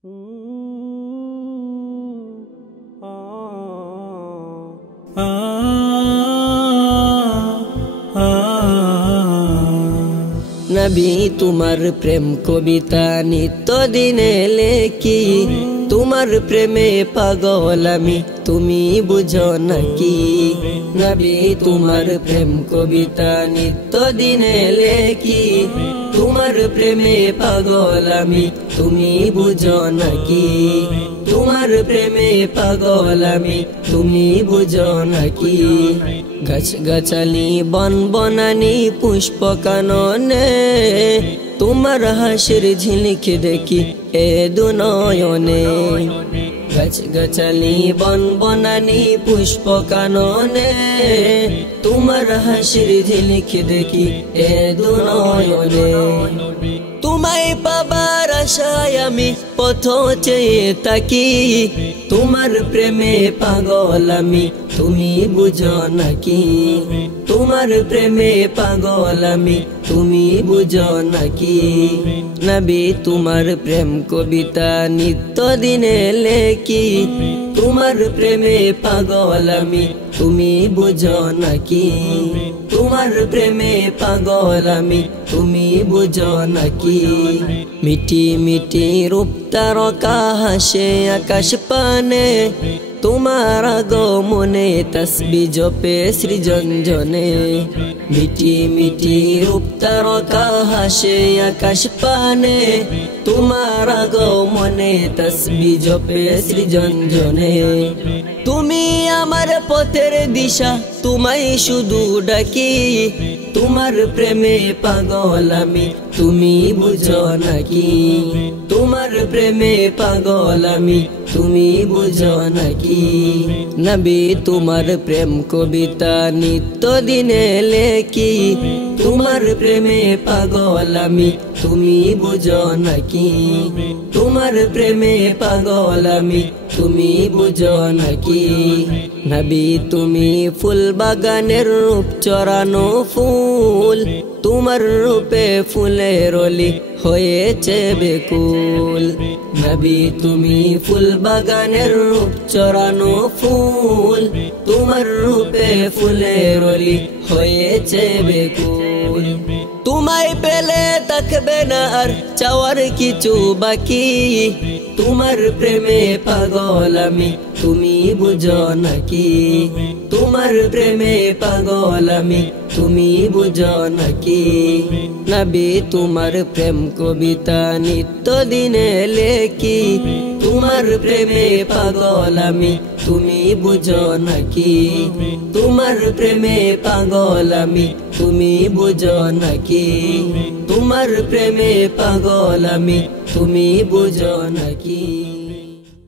নবী তোমার প্রেম কবিতা নিত্য দিনে লেখি, তোমার প্রেমে পাগল আমি, তুমি বুঝো নাকি? নবী তোমার প্রেম কবিতা নিত্য দিনে লেখি, তোমার প্রেমে পাগল আমি, তুমি বুঝো নাকি? তোমার প্রেমে পাগল আমি, তুমি বুঝো নাকি? গাছ গাছালি বন বনানি পুষ্প কাননে, তোমার হাসির ঝিলিক দেখি এ দুনয়নে। গাছ গাছালি বন বনানি পুষ্প কাননে, তোমার হাসির ঝিলিক দেখি এ দুনয়নে। তোমায় পাবার আশায় আমি পথ চেয়ে থাকি, তোমার প্রেমে পাগল আমি, তুমি বুঝো নাকি? তোমার প্রেমে পাগল আমি, তুমি বুঝো নাকি? নবী তোমার প্রেম কবিতা নিত্য দিনে লেখি, তোমার প্রেমে পাগল আমি, তুমি বুঝো নাকি? তোমার প্রেমে পাগল আমি, তুমি বুঝো নাকি? মিটি মিটি রূপ তারকা হাসে আকাশ পানে, তোমার আগমনে তসবিহ জপে সৃজন জনে। মিটি মিটি রূপ তারকা হাসে আকাশ পানে, তোমার আগমনে তসবিহ জপে সৃজন জনে। তুমি আমার পথের দিশা, তোমায় শুধু ডাকি, তোমার প্রেমে পাগল আমি, তুমি বুঝো নাকি? তোমার প্রেমে পাগল আমি, তুমি বুঝো নাকি? নবী তোমার প্রেম কবিতা নিত্য দিনে লেখি, তোমার প্রেমে পাগল আমি, তুমি বুঝো নাকি? তোমার প্রেমে পাগল আমি, তুমি বুঝো নাকি? নবী তুমি ফুল বাগানের রূপ চরানো ফুল, তোমার রূপে ফুলের অলি হয়েছে বেকুল। নবী তুমি ফুল বাগানের রূপ চরানো ফুল, তোমার রূপে ফুলের অলি হয়েছে বেকুল। তোমায় পেলে থাকবে না আর চাওয়ার কিছু বাকি, তোমার প্রেমে পাগল আমি, তুমি বুঝো নাকি? তোমার প্রেমে পাগল আমি, তুমি বুঝো নাকি? নবী তোমার প্রেম কবিতা নিত্য দিনে লেখি, তোমার প্রেমে পাগল আমি, তুমি বুঝো নাকি? তোমার প্রেমে পাগল আমি, তুমি বুঝো নাকি? তোমার প্রেমে পাগল আমি, তুমি বুঝো নাকি?